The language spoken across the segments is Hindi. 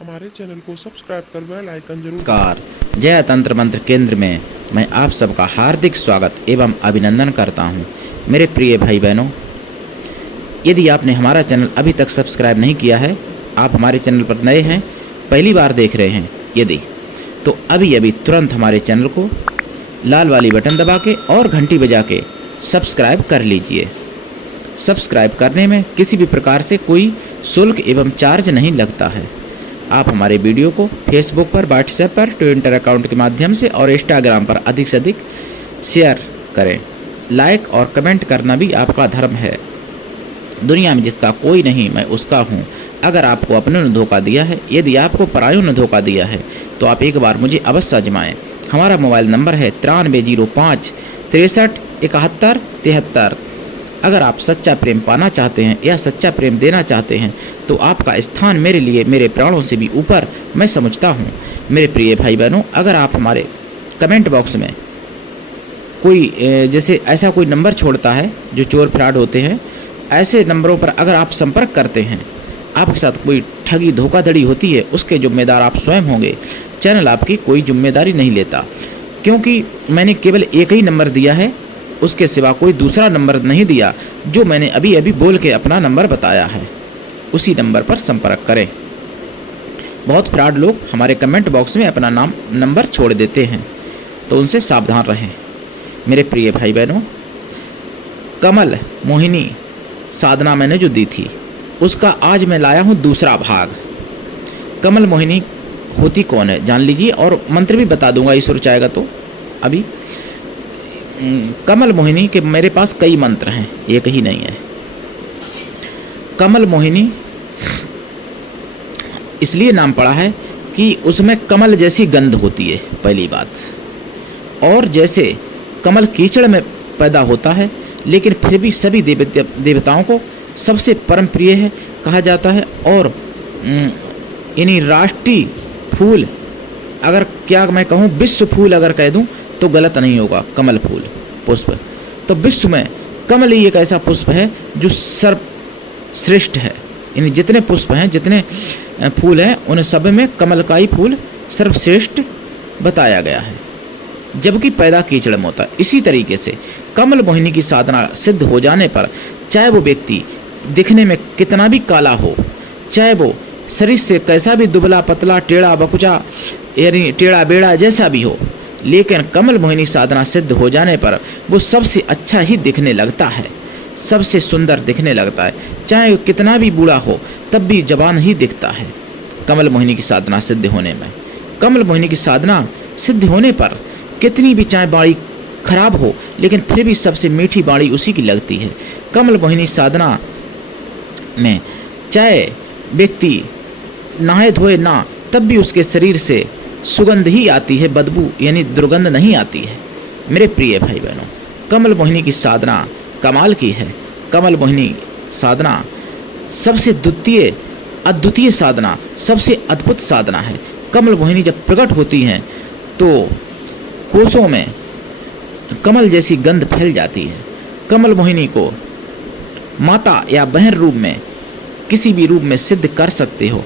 हमारे चैनल को सब्सक्राइब कर बेल आइकन जरूर। नमस्कार। जय तंत्र मंत्र केंद्र में मैं आप सबका हार्दिक स्वागत एवं अभिनंदन करता हूं। मेरे प्रिय भाई बहनों, यदि आपने हमारा चैनल अभी तक सब्सक्राइब नहीं किया है, आप हमारे चैनल पर नए हैं, पहली बार देख रहे हैं यदि, तो अभी तुरंत हमारे चैनल को लाल वाली बटन दबा के और घंटी बजा के सब्सक्राइब कर लीजिए। सब्सक्राइब करने में किसी भी प्रकार से कोई शुल्क एवं चार्ज नहीं लगता है। आप हमारे वीडियो को फेसबुक पर, व्हाट्सएप पर, ट्विटर अकाउंट के माध्यम से और इंस्टाग्राम पर अधिक से अधिक शेयर करें। लाइक और कमेंट करना भी आपका धर्म है। दुनिया में जिसका कोई नहीं, मैं उसका हूँ। अगर आपको अपनों ने धोखा दिया है, यदि आपको परायों ने धोखा दिया है, तो आप एक बार मुझे अवश्य आजमाएं। हमारा मोबाइल नंबर है 9305 63 71 73। अगर आप सच्चा प्रेम पाना चाहते हैं या सच्चा प्रेम देना चाहते हैं, तो आपका स्थान मेरे लिए मेरे प्राणों से भी ऊपर मैं समझता हूँ। मेरे प्रिय भाई बहनों, अगर आप हमारे कमेंट बॉक्स में कोई जैसे ऐसा कोई नंबर छोड़ता है जो चोर फ्रॉड होते हैं, ऐसे नंबरों पर अगर आप संपर्क करते हैं, आपके साथ कोई ठगी धोखाधड़ी होती है, उसके जिम्मेदार आप स्वयं होंगे। चैनल आपकी कोई जिम्मेदारी नहीं लेता, क्योंकि मैंने केवल एक ही नंबर दिया है, उसके सिवा कोई दूसरा नंबर नहीं दिया। जो मैंने अभी बोल के अपना नंबर बताया है, उसी नंबर पर संपर्क करें। बहुत फ्रॉड लोग हमारे कमेंट बॉक्स में अपना नंबर छोड़ देते हैं, तो उनसे सावधान रहें। मेरे प्रिय भाई बहनों, कमल मोहिनी साधना मैंने जो दी थी, उसका आज मैं लाया हूँ दूसरा भाग। कमल मोहिनी होती कौन है जान लीजिए, और मंत्र भी बता दूंगा ईश्वर चाहेगा तो। अभी कमल मोहिनी के मेरे पास कई मंत्र हैं, एक ही नहीं है। कमल मोहिनी इसलिए नाम पड़ा है कि उसमें कमल जैसी गंध होती है, पहली बात। और जैसे कमल कीचड़ में पैदा होता है, लेकिन फिर भी सभी देवताओं को सबसे परम प्रिय है कहा जाता है। और इन्हीं राष्ट्रीय फूल, अगर क्या मैं कहूँ विश्व फूल अगर कह दूँ तो गलत नहीं होगा। कमल फूल पुष्प तो विश्व में कमल ही एक ऐसा पुष्प है जो सर्वश्रेष्ठ है। यानी जितने पुष्प हैं, जितने फूल हैं, उन सब में कमल का ही फूल सर्वश्रेष्ठ बताया गया है, जबकि पैदा कीचड़ में होता है। इसी तरीके से कमल मोहिनी की साधना सिद्ध हो जाने पर, चाहे वो व्यक्ति दिखने में कितना भी काला हो, चाहे वो शरीर से कैसा भी दुबला पतला टेढ़ा बकुचा यानी टेढ़ा बेड़ा जैसा भी हो, लेकिन कमल मोहिनी साधना सिद्ध हो जाने पर वो सबसे अच्छा ही दिखने लगता है, सबसे सुंदर दिखने लगता है। चाहे कितना भी बूढ़ा हो, तब भी जवान ही दिखता है कमल मोहिनी की साधना सिद्ध होने में। कमल मोहिनी की साधना सिद्ध होने पर कितनी भी चाहे बाड़ी खराब हो, लेकिन फिर भी सबसे मीठी बाड़ी उसी की लगती है। कमल मोहिनी साधना में चाहे व्यक्ति नहाए धोए ना, तब भी उसके शरीर से सुगंध ही आती है, बदबू यानी दुर्गंध नहीं आती है। मेरे प्रिय भाई बहनों, कमल मोहिनी की साधना कमाल की है। कमल मोहिनी साधना सबसे अद्वितीय साधना, सबसे अद्भुत साधना है। कमल मोहिनी जब प्रकट होती हैं तो कोसों में कमल जैसी गंध फैल जाती है। कमल मोहिनी को माता या बहन रूप में, किसी भी रूप में सिद्ध कर सकते हो।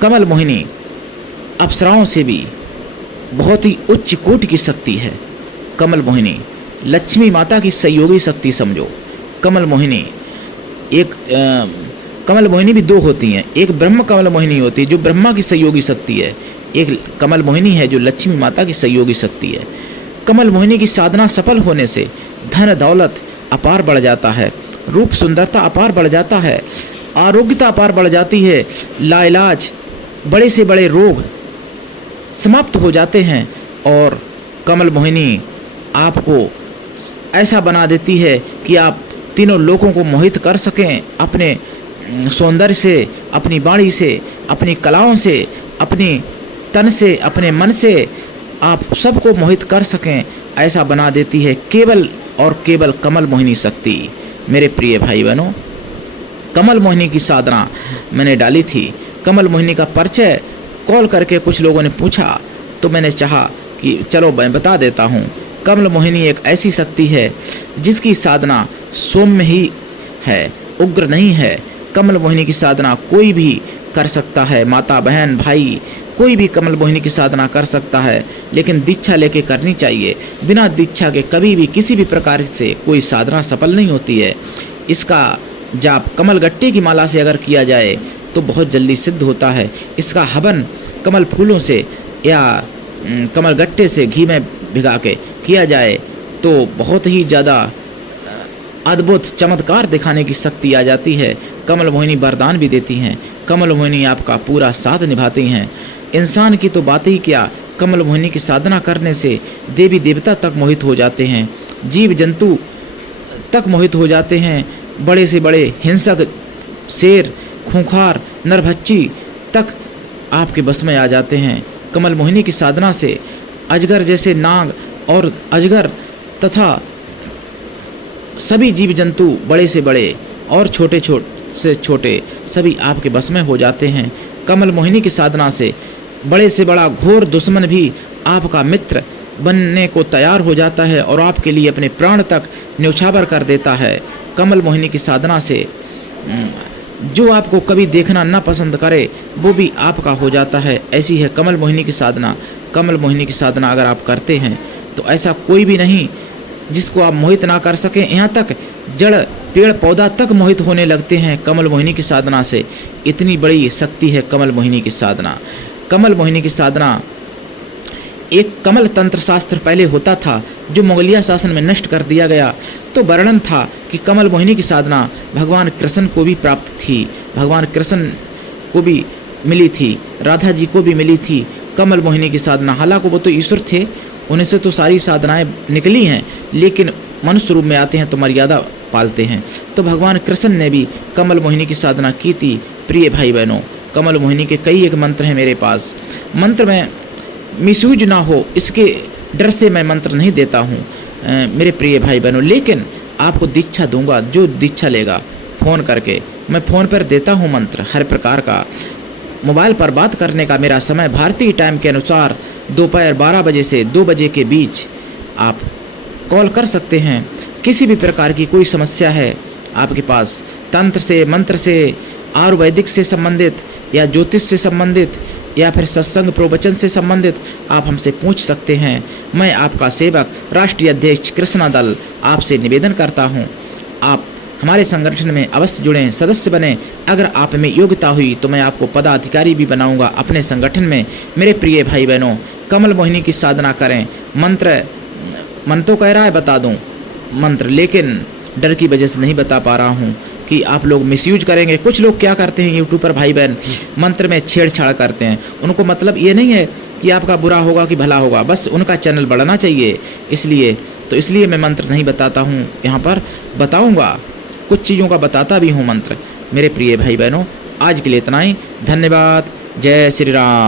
कमल मोहिनी अप्सराओं से भी बहुत ही उच्च कोटि की शक्ति है। कमल मोहिनी लक्ष्मी माता की सहयोगी शक्ति समझो। कमल मोहिनी कमल मोहिनी भी दो होती हैं। एक ब्रह्म कमल मोहिनी होती है जो ब्रह्मा की सहयोगी शक्ति है, एक कमल मोहिनी है जो लक्ष्मी माता की सहयोगी शक्ति है। कमल मोहिनी की साधना सफल होने से धन दौलत अपार बढ़ जाता है, रूप सुंदरता अपार बढ़ जाता है, आरोग्यता अपार बढ़ जाती है, लाइलाज बड़े से बड़े रोग समाप्त हो जाते हैं। और कमल मोहिनी आपको ऐसा बना देती है कि आप तीनों लोगों को मोहित कर सकें अपने सौंदर्य से, अपनी वाणी से, अपनी कलाओं से, अपनी तन से, अपने मन से आप सबको मोहित कर सकें, ऐसा बना देती है केवल और केवल कमल मोहिनी शक्ति। मेरे प्रिय भाई बहनों, कमल मोहिनी की साधना मैंने डाली थी। कमल मोहिनी का परिचय कॉल करके कुछ लोगों ने पूछा, तो मैंने चाहा कि चलो मैं बता देता हूँ। कमल मोहिनी एक ऐसी शक्ति है जिसकी साधना सौम्य ही है, उग्र नहीं है। कमल मोहिनी की साधना कोई भी कर सकता है, माता बहन भाई कोई भी कमल मोहिनी की साधना कर सकता है, लेकिन दीक्षा लेके करनी चाहिए। बिना दीक्षा के कभी भी किसी भी प्रकार से कोई साधना सफल नहीं होती है। इसका जाप कमल गट्टे की माला से अगर किया जाए तो बहुत जल्दी सिद्ध होता है। इसका हवन कमल फूलों से या कमल गट्टे से घी में भिगा के किया जाए तो बहुत ही ज़्यादा अद्भुत चमत्कार दिखाने की शक्ति आ जाती है। कमल मोहिनी वरदान भी देती हैं। कमल मोहिनी आपका पूरा साथ निभाती हैं। इंसान की तो बात ही क्या, कमल मोहिनी की साधना करने से देवी देवता तक मोहित हो जाते हैं, जीव जंतु तक मोहित हो जाते हैं। बड़े से बड़े हिंसक शेर, खूंखार, नरभक्षी तक आपके बस में आ जाते हैं। कमल मोहिनी की साधना से अजगर जैसे नाग और अजगर तथा सभी जीव जंतु बड़े से बड़े और छोटे से छोटे सभी आपके बस में हो जाते हैं। कमल मोहिनी की साधना से बड़े से बड़ा घोर दुश्मन भी आपका मित्र बनने को तैयार हो जाता है और आपके लिए अपने प्राण तक न्यौछावर कर देता है। कमल मोहिनी की साधना से जो आपको कभी देखना ना पसंद करे वो भी आपका हो जाता है। ऐसी है कमल मोहिनी की साधना। कमल मोहिनी की साधना अगर आप करते हैं तो ऐसा कोई भी नहीं जिसको आप मोहित ना कर सकें। यहाँ तक जड़ पेड़ पौधा तक मोहित होने लगते हैं कमल मोहिनी की साधना से। इतनी बड़ी शक्ति है कमल मोहिनी की साधना। कमल मोहिनी की साधना एक कमल तंत्र शास्त्र पहले होता था जो मुगलिया शासन में नष्ट कर दिया गया। तो वर्णन था कि कमल मोहिनी की साधना भगवान कृष्ण को भी प्राप्त थी, भगवान कृष्ण को भी मिली थी, राधा जी को भी मिली थी कमल मोहिनी की साधना। हालांकि वो तो ईश्वर थे, उन्हें से तो सारी साधनाएं निकली हैं, लेकिन मनुष्य रूप में आते हैं तो मर्यादा पालते हैं। तो भगवान कृष्ण ने भी कमल मोहिनी की साधना की थी। प्रिय भाई बहनों, कमल मोहिनी के कई एक मंत्र हैं मेरे पास। मंत्र में मिसयूज ना हो इसके डर से मैं मंत्र नहीं देता हूँ मेरे प्रिय भाई बहनों, लेकिन आपको दीक्षा दूंगा। जो दीक्षा लेगा फ़ोन करके, मैं फ़ोन पर देता हूँ मंत्र हर प्रकार का। मोबाइल पर बात करने का मेरा समय भारतीय टाइम के अनुसार दोपहर 12 बजे से 2 बजे के बीच आप कॉल कर सकते हैं। किसी भी प्रकार की कोई समस्या है आपके पास, तंत्र से, मंत्र से, आयुर्वेदिक से संबंधित या ज्योतिष से संबंधित या फिर सत्संग प्रवचन से संबंधित, आप हमसे पूछ सकते हैं। मैं आपका सेवक राष्ट्रीय अध्यक्ष कृष्णा दल आपसे निवेदन करता हूं, आप हमारे संगठन में अवश्य जुड़ें, सदस्य बने। अगर आप में योग्यता हुई तो मैं आपको पदाधिकारी भी बनाऊंगा अपने संगठन में। मेरे प्रिय भाई बहनों, कमल मोहिनी की साधना करें। मंत्र मन तो कह रहा है बता दूं मंत्र, लेकिन डर की वजह से नहीं बता पा रहा हूं कि आप लोग मिसयूज करेंगे। कुछ लोग क्या करते हैं यूट्यूब पर भाई बहन, मंत्र में छेड़छाड़ करते हैं। उनको मतलब ये नहीं है कि आपका बुरा होगा कि भला होगा, बस उनका चैनल बढ़ना चाहिए, इसलिए मैं मंत्र नहीं बताता हूँ। यहाँ पर बताऊँगा, कुछ चीज़ों का बताता भी हूँ मंत्र। मेरे प्रिय भाई बहनों, आज के लिए इतना ही। धन्यवाद। जय श्री राम।